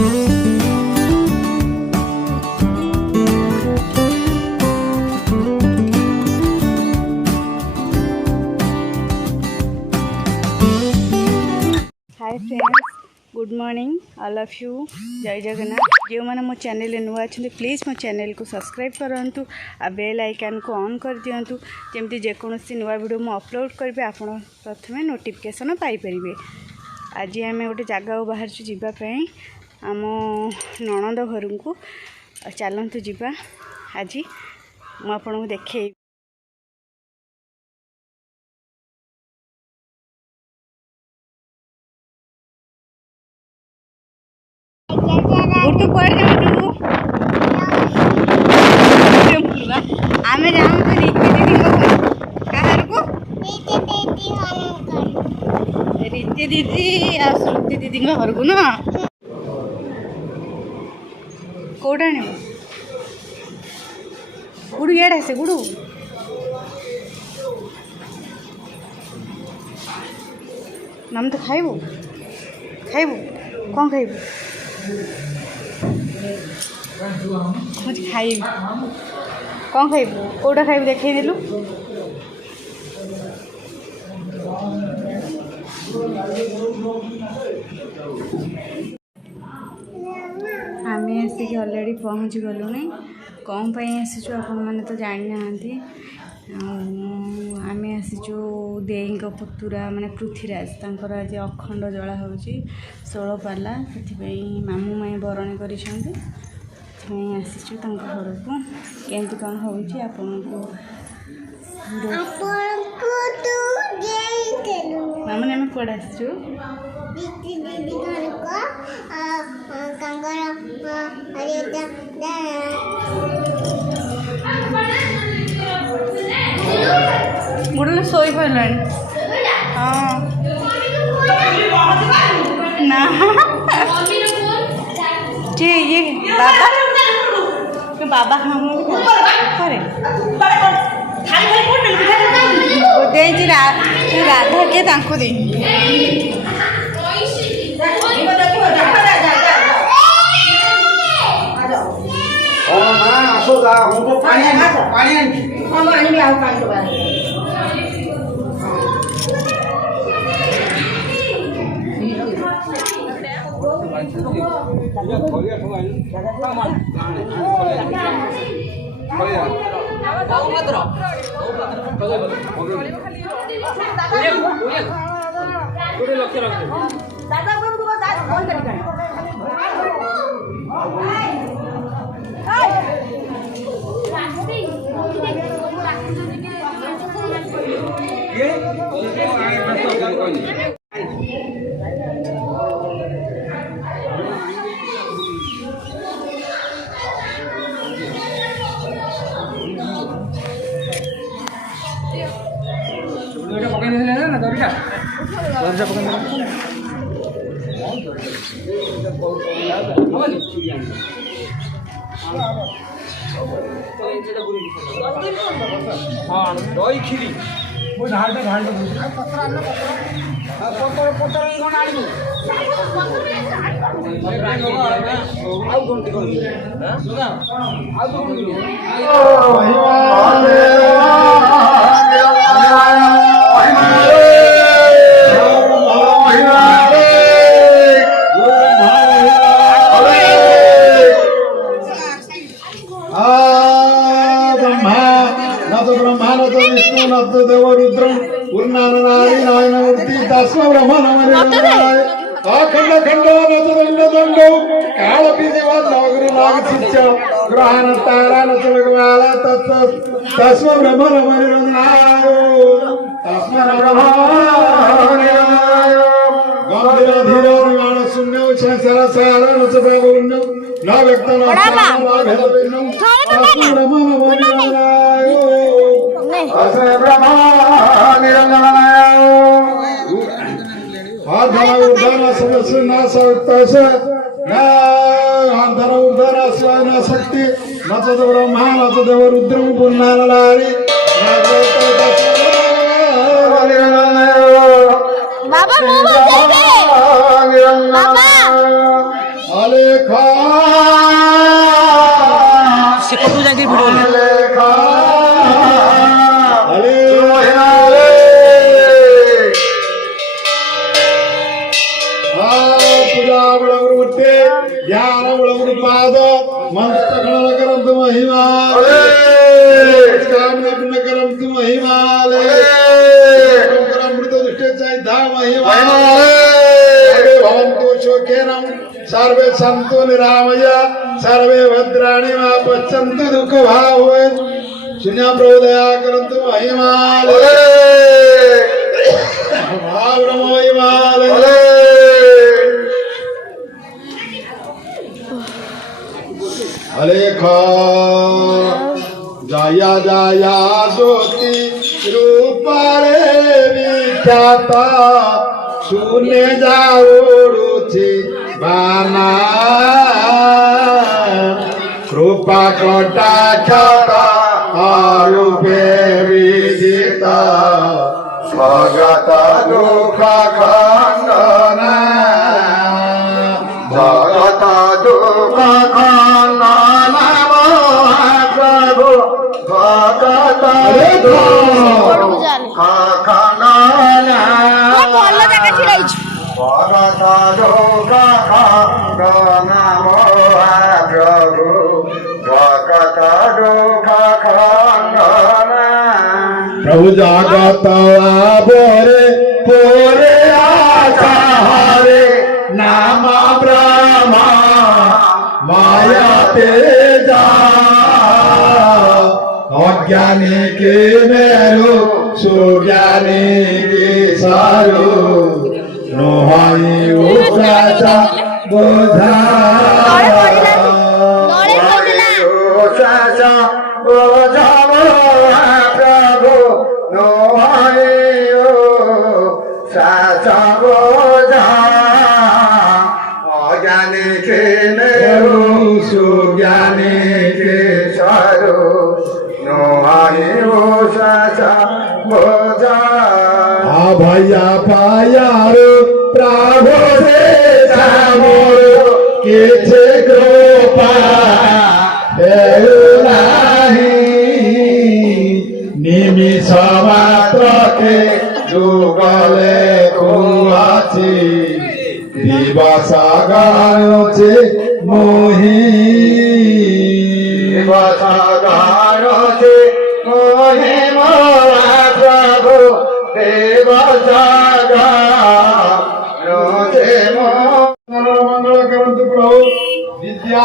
Hi friends, good morning all of you. जय जगन्नाथ। जो मैंने मो चैनल नुआ अच्छे प्लीज़ मो चैनल को सब्सक्राइब करूँ आ बेल आइकन को ऑन कर दिंतु जमी जेकोसी नुआ वीडियो मुझे अपलोड करेंगे आप प्रथम नोटिफिकेशन पाइपर। आज आम गोटे जगह बाहर जावाई आम नणंद घर को चलतु जा। आज मुझे देखे तो पड़ जाऊ आम जाऊँ रीति दीदी आ श्रुति दीदी घर को ना कौटा आने गुड़ू इे आसे गुड़ू नम तो खाइबू खाइबू कौन खाइबू मुझे खाइबी कौन खाइबू कौटा खाइबू देखे नेलु आम आसिक अलरेडी पहुँची गलुनी कौन आसीचु आपण मैंने तो जानी ना। आम आसीचु देई पुतुरा माने पृथ्वीराज तांकर आज अखंड जला हो 16 पाला से मामू माई बरणी कर आसीचु घर को केमती कौन हो मामू आम कौन आसचु गुड़ सोई पड़ा हाँ ना जे ये बाबा बाबा हम राधा के तांको दे दही खीरी देवरुद्रम पूर्णाननादि नारायणमूर्ति तस्मै ब्रह्मणमनिर्वाणाय अखंड खंडो नचदंड दंडो कालपीदेवाद नवगुरु नागचिच्च ग्रहण तारा नचलगमाला तस्मै ब्रह्मणमनिर्वाणाय तस्मै ब्रह्मणमनिर्वाणाय गंभीर धीर निर्माण शून्य संसार सार नचपागुण्य न व्यक्त न भेदभिन्न तस्मै ब्रह्मणमनिर्वाणाय तस्मै ब्रह्मणमनिर्वाणाय आधर उद्धर सदस्य न सकतस न आधर उद्धर शिवाय न शक्ति न च ब्रह्मा न च देव रुद्रम पुण्णानलारि बाबा बाबा লেখা সে কত জায়গায় ভিডিও লেখা হরে पूजा बुड़ते ज्ञान बुड़ पाद मंत्र करम तुम महिमाले करम तुम महिमाले मृत दृष्टि महिमाले भवन्तु शोकेनम सर्वे सन्तु निरामय सर्वे भद्राणि मा पश्यन्तु दुःख भाव शून्य प्रभुदया करन्तु महिमाले भाव महिमाले अलेखा जया जया ज्योति रूपारे विख्याता शून्य जाऊरुछि बाना कृपा कटाक्षता आरूपे विदिता भगत दुख खंडना भगत दुख खंडना प्रभु भगत दुख खंडना भगत दुख खंडना प्रभु भगत दुख खंडना प्रभु जगत बोरे पोरे आशा हरे नाम ब्रह्मा माया तेजा अज्ञानी के मेरु सुज्ञानी के सारू नोहाई उचाचा बोझा उचाचा बोझा प्रभु नोहाई उचाचा बोझा अज्ञानी के मेरु सुज्ञानी के सारू नोहाई उचाचा बोझा भैया पायारो प्रभु से सामोरो किछे कृपा देउनाही निमिष मात्र के जुगले खुआछि दिवस गानुछि मोहि दिवस गानुछि मोहि मोरा प्रभु देव जागा रोजे मंगल करंतु प्रभु विद्या